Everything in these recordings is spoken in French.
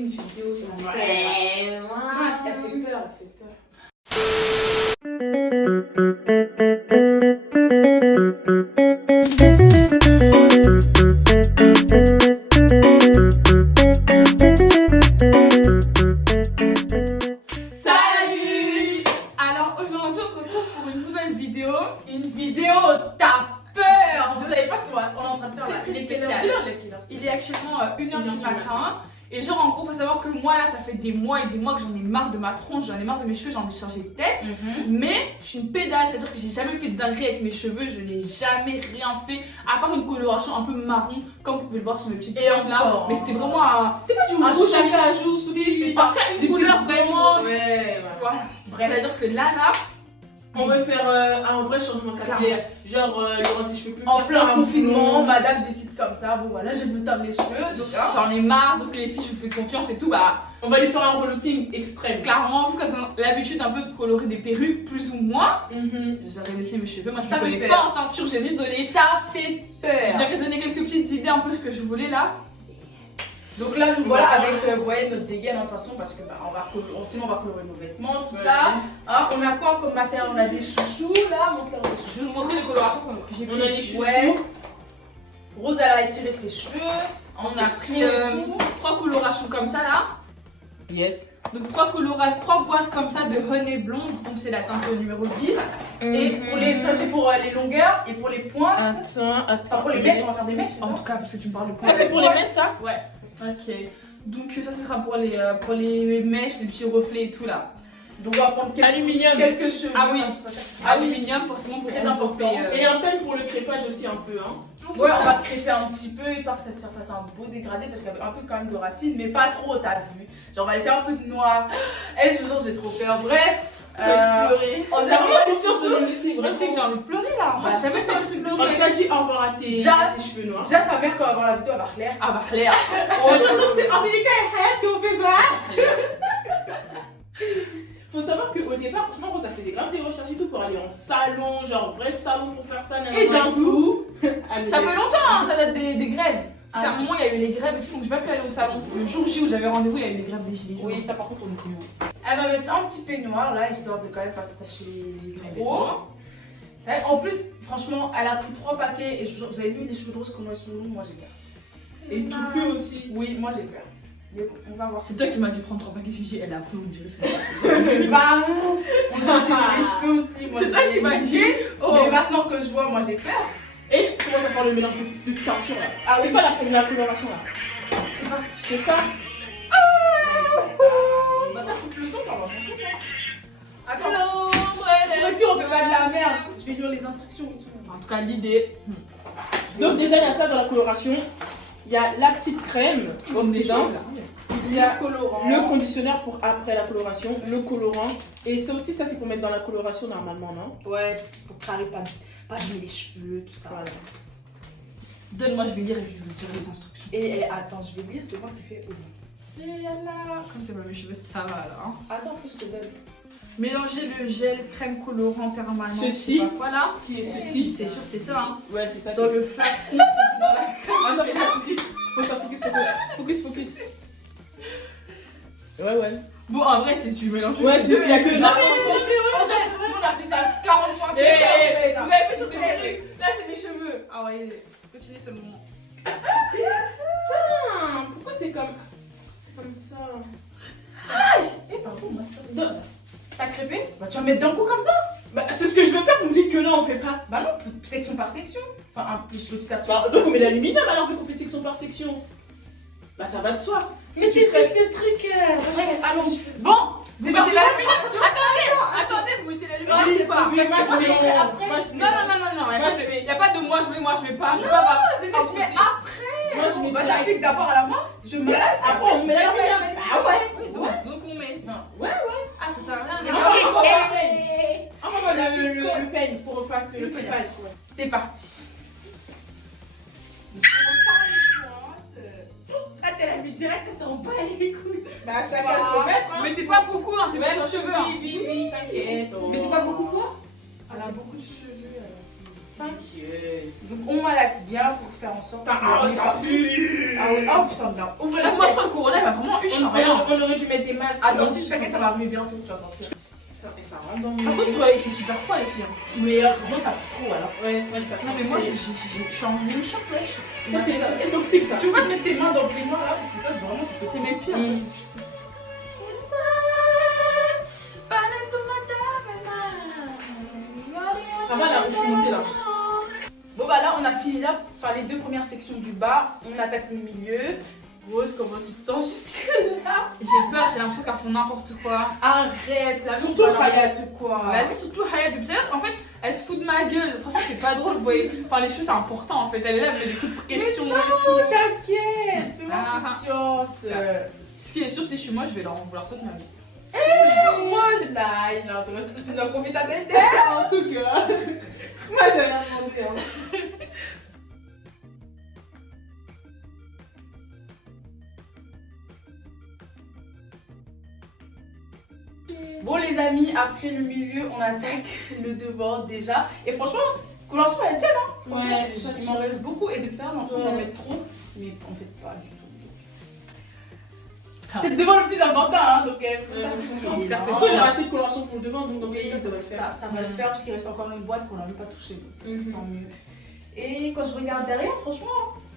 une vidéo sur la Ouais, Ah, elle fait peur, elle fait peur. Salut! Alors aujourd'hui on se retrouve pour une nouvelle vidéo. Une vidéo, t'as peur! Vous savez pas ce qu'on est en train de faire là? Très, très Il est quelle heure? spécial. Dis-leur, il est quelle heure? Il est actuellement 1h du matin. Et genre en gros faut savoir que moi là ça fait des mois et des mois que j'en ai marre de ma tronche, j'en ai marre de mes cheveux, j'ai envie de changer de tête. Mais je suis une pédale, c'est-à-dire que j'ai jamais fait de dinguerie avec mes cheveux, je n'ai jamais rien fait à part une coloration un peu marron comme vous pouvez le voir sur mes petites Et pointes là. encore. Mais c'était vraiment un... C'était pas du Un rouge à cheveu. cajou, Si, c'était ça. des couleurs vraiment... Ouais, Voilà. Bref. C'est-à-dire que là, On veut faire un vrai changement capillaire. Genre, Laurent, si je peux plus. En faire plein un confinement, blond. madame décide comme ça, bon voilà, je me tape les cheveux. Donc, j'en ai marre, donc les filles je vous fais confiance et tout, bah... On va lui faire un relooking extrême. Clairement, vu qu'elles ont l'habitude un peu de colorer des perruques, plus ou moins, j'aurais laissé mes cheveux. Moi, je Ça ne fait connais peur. pas en teinture, j'ai juste donné. ça fait Je leur peur. ai donné quelques petites idées un peu ce que je voulais là. Donc là, nous voilà avec, vous voyez, notre dégaine en façon parce que bah, sinon on va colorer nos vêtements, tout ça. Hein, on a quoi comme matériel? On a des chouchous là, montre-leur les Je vais vous montrer les colorations que j'ai On a des prises. chouchous. Ouais. Rose, elle a étiré ses cheveux. On a section pris et tout. 3 colorations comme ça là. Yes. Donc 3 boîtes comme ça de honey blonde, donc c'est la teinte numéro 10. Et pour ça c'est pour les longueurs et pour les pointes. Attends. Enfin, pour les mèches, on va faire des mèches. c'est En ça tout cas, parce que tu me parles de Ça, c'est pour les mèches, ça? Ouais. Ok. Donc ça sera pour les mèches, les petits reflets et tout là. Donc on va prendre Aluminium. quelques cheveux. Ah oui. un petit peu ça. Ah oui. Aluminium forcément pour Très envelopper, important. Et un pen pour le crépage aussi, un peu. Hein. Ouais, on va crêper un petit peu histoire que ça se fasse un beau dégradé parce qu'il y a un peu quand même de racines, mais pas trop, t'as vu. Genre, on va laisser un peu de noir. Et je vous jure, j'ai trop peur. Bref. pleurer. Oh, j'ai J'ai vraiment vraiment confiance en lui, c'est Tu sais que j'ai envie de pleurer là. Moi, Bah, j'ai jamais c'est fait pas de truc le de truc En tout cas, dis au revoir à tes cheveux noirs. Déjà, sa mère, quand elle va voir la vidéo, elle va clair. Ah bah Claire. Oh, non, c'est Angélica et qu'on fait ça. Faut savoir qu'au départ, franchement, Rose a fait des graves des recherches et tout pour aller en salon, genre vrai salon pour faire ça. Et d'un coup, Ça fait longtemps, hein, ça date des grèves. Ah C'est à un oui. moment, il y a eu les grèves et tout, donc j'ai pas pu aller au salon. Le jour J où j'avais rendez-vous, il y a eu les grèves des gilets jaunes. Oui. Ça, par contre, on est connu. elle va mettre un petit peignoir là, histoire de quand même pas se tacher les trop. vêtements. En plus, franchement, elle a pris 3 paquets et je vous jure, vous avez vu les cheveux de Rose comment ils sont longs? Moi j'ai peur. Et touffé aussi. Oui, moi j'ai peur. Mais bon, on va voir C'est toi qui m'as dit prendre 3 paquets Fiji, elle a pris, on dirait ce qu'elle a Bah, on dit que j'ai les cheveux aussi. Moi, C'est toi j'ai qui m'as les dit. cheveux. Oh. Mais maintenant que je vois, moi j'ai peur. Et je commence à faire le mélange de teinture là. Ah C'est oui. pas la première coloration là. C'est parti. C'est ça. Bah, ça coupe le son, ça va pas. Attends. Hello, Pour être sûr, on fait pas de la merde. Je vais lire les instructions aussi. En tout cas, l'idée. Donc déjà il y a ça dans la coloration. Il y a la petite crème comme des dents. Il y a colorant. le conditionneur pour après la coloration, le colorant. Et ça aussi, ça c'est pour mettre dans la coloration normalement, non? Ouais, pour carrer pas abîmer les cheveux, tout ça. Voilà. Donne-moi, je vais lire et je vais vous dire les instructions. Et attends, je vais lire, c'est moi qui fais. Et là, comme c'est pas mes cheveux, ça va là. Hein. Attends, puis je te donne. Mélangez le gel crème colorant permanent. Ceci. je sais pas quoi, là. Qui est ceci? C'est sûr, c'est ça. Hein. Ouais, c'est ça. Dans le flacon, dans la crème. Attends, faut ça focus. Focus. Ouais. Bon, en vrai, si tu mélanges. Ouais, c'est il y a que. Non, Angèle, nous on a fait ça 40 fois. Eh, c'est ça, eh, là. vous avez fait ça, c'est Eh, mes trucs. Là, c'est mes cheveux. Ah ouais, continuez ce moment. Pourquoi c'est comme ça? Eh, pardon, moi ça. Non. T'as crêpé? Bah, tu vas mettre d'un coup comme ça? Bah, c'est ce que je veux faire, vous me dites que non, on fait pas. Bah, non, section par section. Enfin, un peu petit à petit. Bah, donc on met l'aluminium alors qu'on fait section par section. Bah, ça va de soi. Mais tu fais des trucs. Allons. Bon, c'est Vous parti. mettez la lumière. Attendez, vous mettez la lumière Oui, ou pas? mais moi, Moi, je je mets mettrai après. Moi, je mets Non, Moi, je mets. y a pas de moi, je mets, je mets pas. Je vais Non, pas avoir. je mets après. Moi, je mets Bah, direct. j'applique d'abord à la main. Je me laisse. Après, je mets l'aluminium. Ah ouais. Donc on met. Ouais. Ah, ça sert à rien. Mais mais- oui, Envoie-moi le pen pour refaire le Le crépage. C'est parti. Ah, t'as la vie directe, elle s'en bat les couilles. Bah, chacun Voilà. faut mettre. Hein. Mettez pas beaucoup, hein, c'est pas les cheveux. Hein. Oui, t'inquiète. Mettez pas beaucoup quoi? Elle a beaucoup de cheveux. Donc on malaxe bien pour faire en sorte Ah, ça pue. Ah oui, oh putain, bien. Ouvre la Moi, je crois que Corona, il m'a vraiment eu, je sens rien. On aurait dû mettre des masques. Attends, si t'inquiète, ça va remuer bientôt, tu vas sentir. Et ça rentre dans Par contre, toi, il fait super froid, les filles. Mais moi ça pue trop alors. Ouais, c'est vrai que ça Non, mais moi, je suis en mini choc, wesh. c'est toxique ça. Tu peux pas te mettre tes mains dans le peignoir là parce que ça c'est vraiment C'est mes pires. Mm. Ça va là où je suis montée là. Bon bah là on a fini là pour faire les 2 premières sections du bas. On attaque le milieu. Rose, comment tu te sens jusque là? J'ai peur, j'ai l'impression qu'elles font n'importe quoi. Arrête, la Surtout Hayat. quoi. La vie, surtout Hayat, depuis tout à l'heure, en fait, elle se fout de ma gueule. Franchement, c'est pas drôle, vous voyez. Enfin, les cheveux, c'est important en fait. Elle est là, elle met des coups de pression. Mais non, t'inquiète, fais-moi Ah. confiance. Ce qui est sûr, si je suis moi, je vais leur en vouloir toute ma vie. Rose, là, il a tu nous as confié ta tête. En tout cas, moi j'ai rien demandé. Bon les amis, après le milieu, on attaque le devant déjà. Et franchement, coloration elle tient hein. Franchement, Ouais, il m'en reste beaucoup et depuis tard, on Ouais. en met trop, mais en fait pas du tout. C'est le devant le plus important, hein, donc il faut ça. Il y a assez de coloration pour le devant, donc Oui, ça va le faire. ça va le faire parce qu'il reste encore une boîte qu'on n'a même pas touchée. Mhm. Tant mieux. Et quand je regarde derrière, franchement,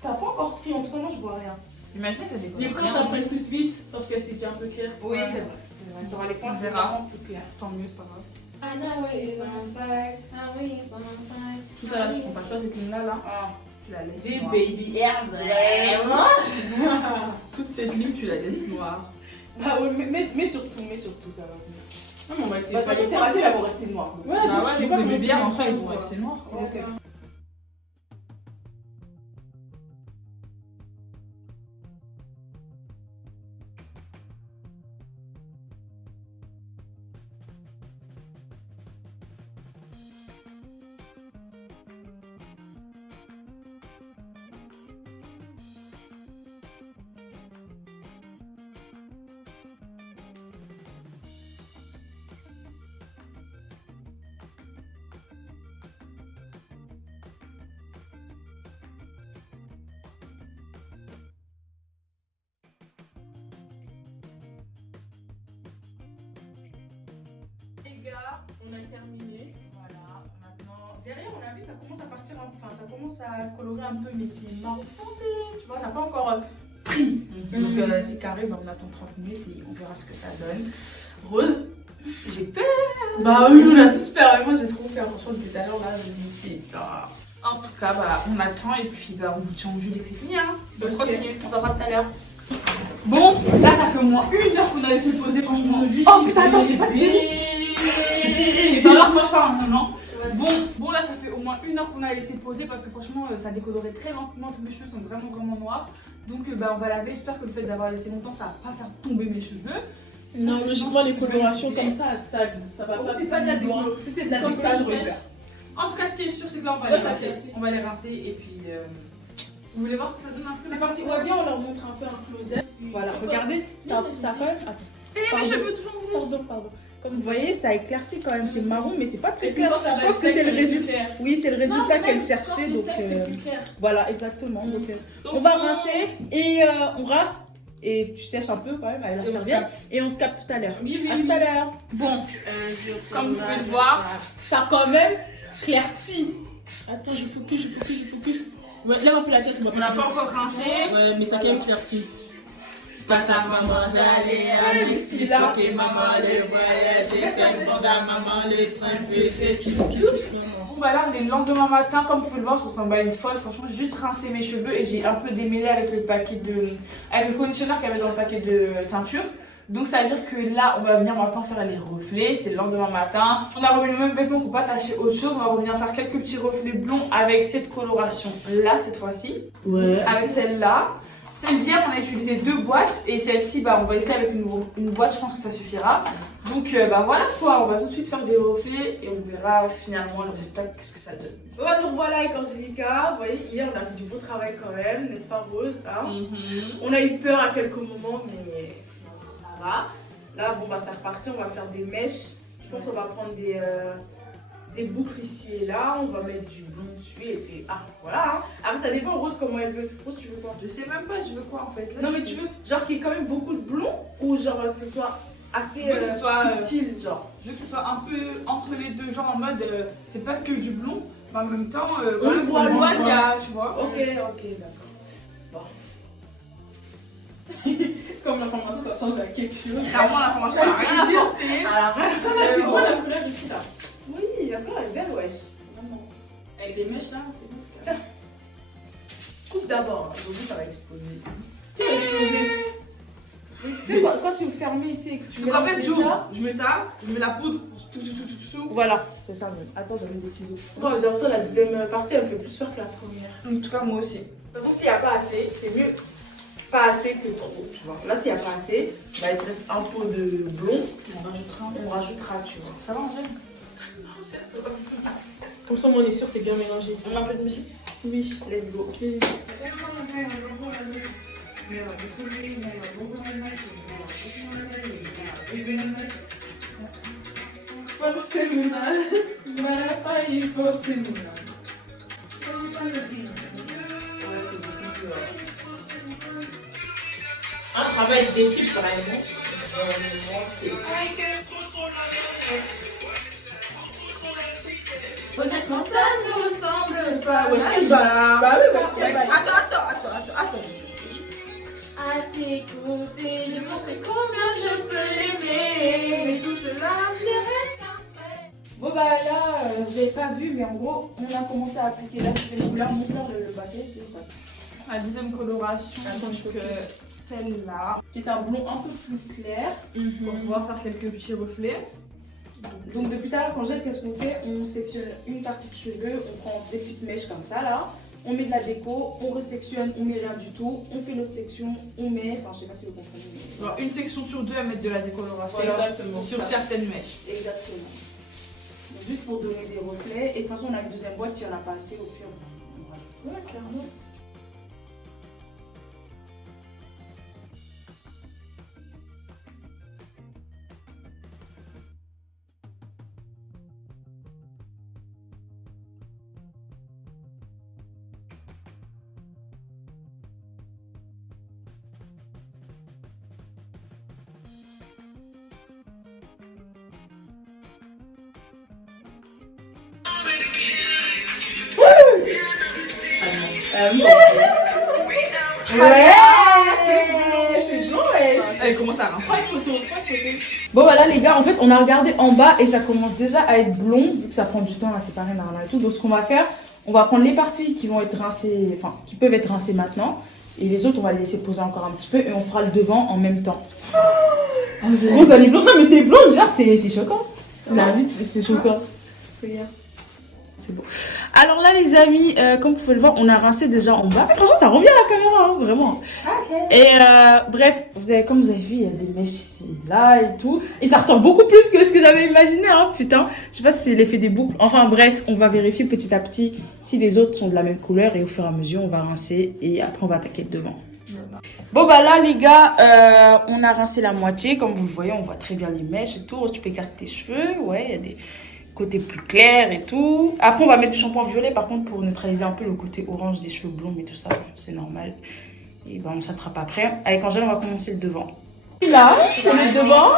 ça n'a pas encore pris. En tout cas, moi je vois rien. Imaginez, ça déconne. Les points t'apprennent plus vite parce que c'était un peu clair. Oui, Ouais. c'est vrai. Tu auras les points On verra. vraiment plus clairs. Tant mieux, c'est pas grave. Tout ça là, tu prends pas toi, cette ligne-là, là. Ah. Tu la laisses Des noire. baby hairs. Toute cette ligne, tu la laisses noire. Bah oui, mais surtout, ça va venir. Non, mais on va essayer Bah, de de toute façon, tes racines, elles vont rester noires. Ouais, Bah donc, je ouais, sais donc pas les comment bières en on soi, ils vont fait. rester noirs. C'est ça. Les gars, on a terminé. Voilà, maintenant. Derrière, on a vu, ça commence à partir, enfin, ça commence à colorer un peu, mais c'est marron foncé. Tu vois, ça n'a pas encore pris. Donc, c'est carré, bah, on attend 30 minutes et on verra ce que ça donne. Rose, j'ai peur. Bah oui, on a tous peur. Moi, j'ai trop peur. Franchement, depuis tout à l'heure, là, je me fais peur. En tout cas, bah, on attend et puis bah, on vous tient au jus dès que c'est fini. Hein. Donc, 30 minutes, on s'en fera tout à l'heure. Bon, là, ça fait au moins 1 heure qu'on a laissé poser, franchement. Oh putain, attends, j'ai pas de C'est pas grave, moi je parle maintenant. Bon, là, ça fait au moins 1 heure qu'on a laissé poser parce que franchement, ça décolorait très lentement. Mes cheveux sont vraiment noirs. Donc, bah, on va laver. J'espère que le fait d'avoir laissé longtemps, ça va pas faire tomber mes cheveux. Non, logiquement, les colorations comme ça, elles stagnent. Ça va pas. C'est pas de la déco, c'était de la Comme déco, ça, j'aurais je peur. En tout cas, ce qui est sûr, c'est que là, on va Ça, les ça rincer. fait. On va les rincer et puis. Vous voulez voir que ça donne un peu C'est parti, on voit bien, on leur montre un peu un closet. Voilà, regardez, ça quand même. Attends. mes cheveux toujours Pardon. Comme vous voyez, ça éclaircit quand même, c'est marron, mais c'est pas très Et puis, clair. quand ça Je va pense que c'est le être résultat. clair. Oui, c'est le résultat qu'elle cherchait. Donc, c'est plus clair. voilà, exactement. Donc, Donc, on va rincer et on rince. Et tu sèches un peu quand même avec la Et on serviette. se capte. Et on se capte tout à l'heure. Oui, À tout à l'heure. Bon, comme vous pouvez le voir, Ça quand même claircit. Attends, je focus. Ouais, lève un peu la tête, on n'a pas encore rincé. Ouais, mais ça s'est éclairci. Pata maman, j'allais à Mexique, et maman, les voyager, c'est bon à maman, les trains faisait Bon bah là on est le lendemain matin, comme vous pouvez le voir, je ressemble à une folle. Franchement, j'ai juste rincé mes cheveux et j'ai un peu démêlé avec le conditionneur qu'il y avait dans le paquet de teinture. Donc ça veut dire que là on va venir maintenant faire les reflets, c'est le lendemain matin. On a remis le même vêtement pour pas tacher autre chose, on va revenir faire quelques petits reflets blonds avec cette coloration là cette fois-ci. Ouais. Avec celle-là. Celle d'hier, on a utilisé 2 boîtes et celle-ci, bah, on va essayer avec une boîte, je pense que ça suffira. Donc, bah voilà quoi, on va tout de suite faire des reflets et on verra finalement le résultat, qu'est-ce que ça donne. Ouais, donc voilà avec Angélica. Vous voyez, hier on a fait du beau travail quand même, n'est-ce pas, Rose, hein? On a eu peur à quelques moments, mais ça va. Là, bon, bah, c'est reparti, on va faire des mèches. Je pense qu'on va prendre des boucles ici et là, on va mettre du blond dessus et puis voilà. Hein. Après ça dépend Rose comment elle veut. Rose tu veux quoi? Je sais même pas, je veux quoi en fait. Là, non mais tu veux genre qu'il y ait quand même beaucoup de blond ou genre que ce soit assez que ce soit, subtil genre. Je veux que ce soit un peu entre les deux, genre en mode c'est pas que du blond, mais en même temps on le voit, il y a, tu vois. Ok, d'accord. Bon. Comme l'information, ça change à quelque chose. Clairement, la formation n'a rien apporté. Alors, C'est bon la couleur ici là. oui, la couleur est belle, wesh. Vraiment. Avec des mèches là, c'est bon. Tiens. Coupe d'abord, aujourd'hui ça va exploser. C'est quoi quand si vous fermez ici et que tu Donc en fait, déjà... je mets ça, je mets la poudre, tout. Voilà, c'est ça. Attends, j'avais des ciseaux. Moi, j'ai l'impression que la deuxième partie, elle me fait plus peur que la première. En tout cas, moi aussi. De toute façon, s'il n'y a pas assez, c'est mieux pas assez que trop, tu vois. Là, s'il n'y a pas assez, bah, il te reste un pot de blond. On rajoutera, tu vois. Ça va, Angèle? Comme ça, on est sûr, c'est bien mélangé. On a un peu de musique? Oui, let's go. Un travail d'équipe vraiment. Honnêtement, ça ne ressemble pas. Ouais, c'est bah oui, Attends. À ses côtés, lui montrer combien je peux l'aimer. Mais tout cela, je reste un spectre. Bon bah là, vous n'avez pas vu, mais en gros, on a commencé à appliquer la couleur, montre le paquet. La deuxième coloration, donc celle-là. Qui est un blond un peu plus clair. Pour pouvoir faire quelques petits reflets. Donc depuis tout à l'heure, quand j'ai qu'est-ce qu'on fait? On sectionne une partie de cheveux, on prend des petites mèches comme ça là. On met de la déco, on resectionne, on met rien du tout, on fait l'autre section, on met, enfin je sais pas si vous comprenez. Mais... Alors, une section sur deux à mettre de la décoloration. Voilà. Exactement. Sur certaines mèches. Exactement. Donc, juste pour donner des reflets. Et de toute façon, on a une deuxième boîte, si on n'a pas assez, au pire, on rajoute. Ouais, clairement. C'est bon, ouais. Allez, comment ça va? Bon voilà les gars, en fait on a regardé en bas et ça commence déjà à être blond, vu que ça prend du temps à séparer et tout. Donc ce qu'on va faire, on va prendre les parties qui vont être rincées, enfin qui peuvent être rincées maintenant. Et les autres on va les laisser poser encore un petit peu et on fera le devant en même temps. Vous allez blonde, mais t'es blonde, genre c'est choquant. La vie, c'est choquant. Regarde. C'est beau. Alors là les amis, comme vous pouvez le voir, on a rincé déjà en bas. Et franchement ça revient à la caméra, hein, vraiment. Okay. Et bref, comme vous avez vu, il y a des mèches ici, là et tout. Et ça ressort beaucoup plus que ce que j'avais imaginé, hein, putain. Je sais pas si c'est l'effet des boucles. Enfin bref, on va vérifier petit à petit si les autres sont de la même couleur. Et au fur et à mesure, on va rincer et après on va attaquer le devant. Bon bah là les gars, on a rincé la moitié. Comme vous le voyez, on voit très bien les mèches et tout. Tu peux écarter tes cheveux, ouais, il y a des... côté plus clair et tout. Après on va mettre du shampoing violet par contre pour neutraliser un peu le côté orange des cheveux blonds, mais tout ça c'est normal. Et ben on s'attrape après. Avec Angèle on va commencer le devant. Là, on met le devant.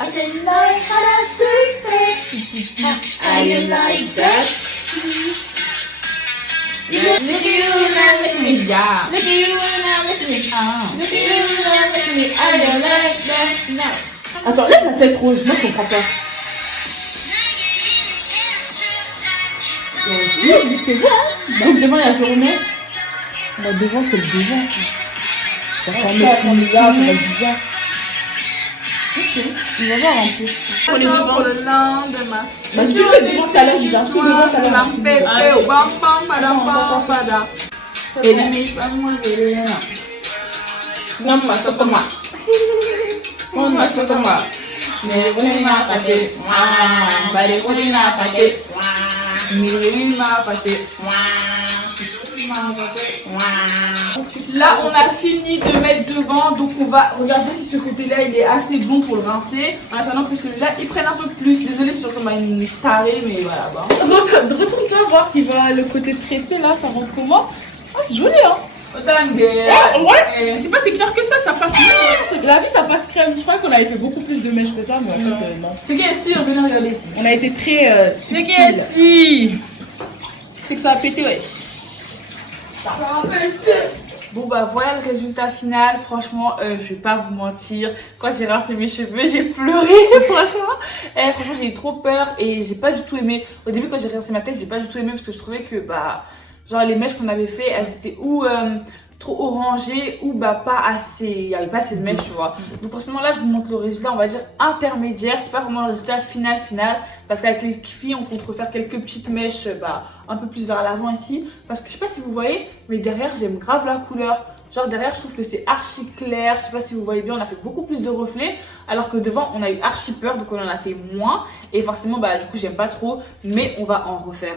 I said like how I say. I like that. Look at you now, look at me. Yeah. Look at you now, look at me. Look at you now, look at me. I don't like that. No. Attends, lève la tête rouge, moi je comprends pas. Il dit c'est bon, hein. Donc devant il y a zéro mèche. Bah devant c'est le devant. Ça va mettre bizarre, ça va être bizarre. Ok, on va voir un peu. Pour les devant. Pour le lendemain. Bah si le devant tout à l'heure, j'ai un truc devant tout à l'heure. Et là, non, ma sopoma. On ma sopoma. Mais vous n'avez pas fait. Bah les vous n'avez pas fait. Mais vous n'avez pas fait. Là, on a fini de mettre devant, donc on va regarder si ce côté-là il est assez bon pour le rincer. En attendant que celui-là il prenne un peu plus. Désolée si je ressemble à une tarée, mais voilà. Bon. Retourne-toi voir qui va le côté tressé là, ça rend comment? Ah, c'est joli hein! Ouais. C'est pas si clair que ça passe bien. La vie ça passe crème. Je crois qu'on avait fait beaucoup plus de mèches que ça, mais en fait non. C'est gay ici, on vient regarder ici. On a été très C'est subtil. gay ici. C'est que ça a pété, ouais. Ça a pété. Bon bah voilà le résultat final. Franchement, je vais pas vous mentir. Quand j'ai rincé mes cheveux, j'ai pleuré. Franchement, j'ai eu trop peur et j'ai pas du tout aimé. Au début, quand j'ai rincé ma tête, j'ai pas du tout aimé parce que je trouvais que genre les mèches qu'on avait fait, elles étaient ou trop orangées ou pas assez, il y avait pas assez de mèches, tu vois. Donc forcément là je vous montre le résultat, on va dire intermédiaire, c'est pas vraiment le résultat final parce qu'avec les filles on compte refaire quelques petites mèches un peu plus vers l'avant ici, parce que je sais pas si vous voyez, mais derrière j'aime grave la couleur. Genre derrière je trouve que c'est archi clair, je sais pas si vous voyez bien, on a fait beaucoup plus de reflets, alors que devant on a eu archi peur, donc on en a fait moins, et forcément du coup j'aime pas trop, mais on va en refaire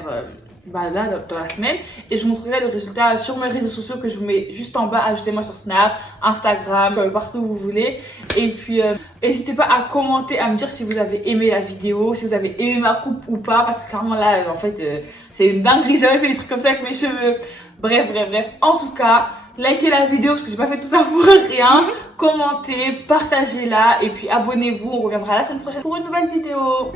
là dans la semaine, et je vous montrerai le résultat sur mes réseaux sociaux que je vous mets juste en bas. Ajoutez-moi sur Snap, Instagram, partout où vous voulez, et puis n'hésitez pas à commenter, à me dire si vous avez aimé la vidéo, si vous avez aimé ma coupe ou pas, parce que clairement là en fait c'est une dinguerie, j'ai jamais fait des trucs comme ça avec mes cheveux. Bref, en tout cas likez la vidéo parce que j'ai pas fait tout ça pour rien, commentez, partagez-la, et puis abonnez-vous, on reviendra la semaine prochaine pour une nouvelle vidéo.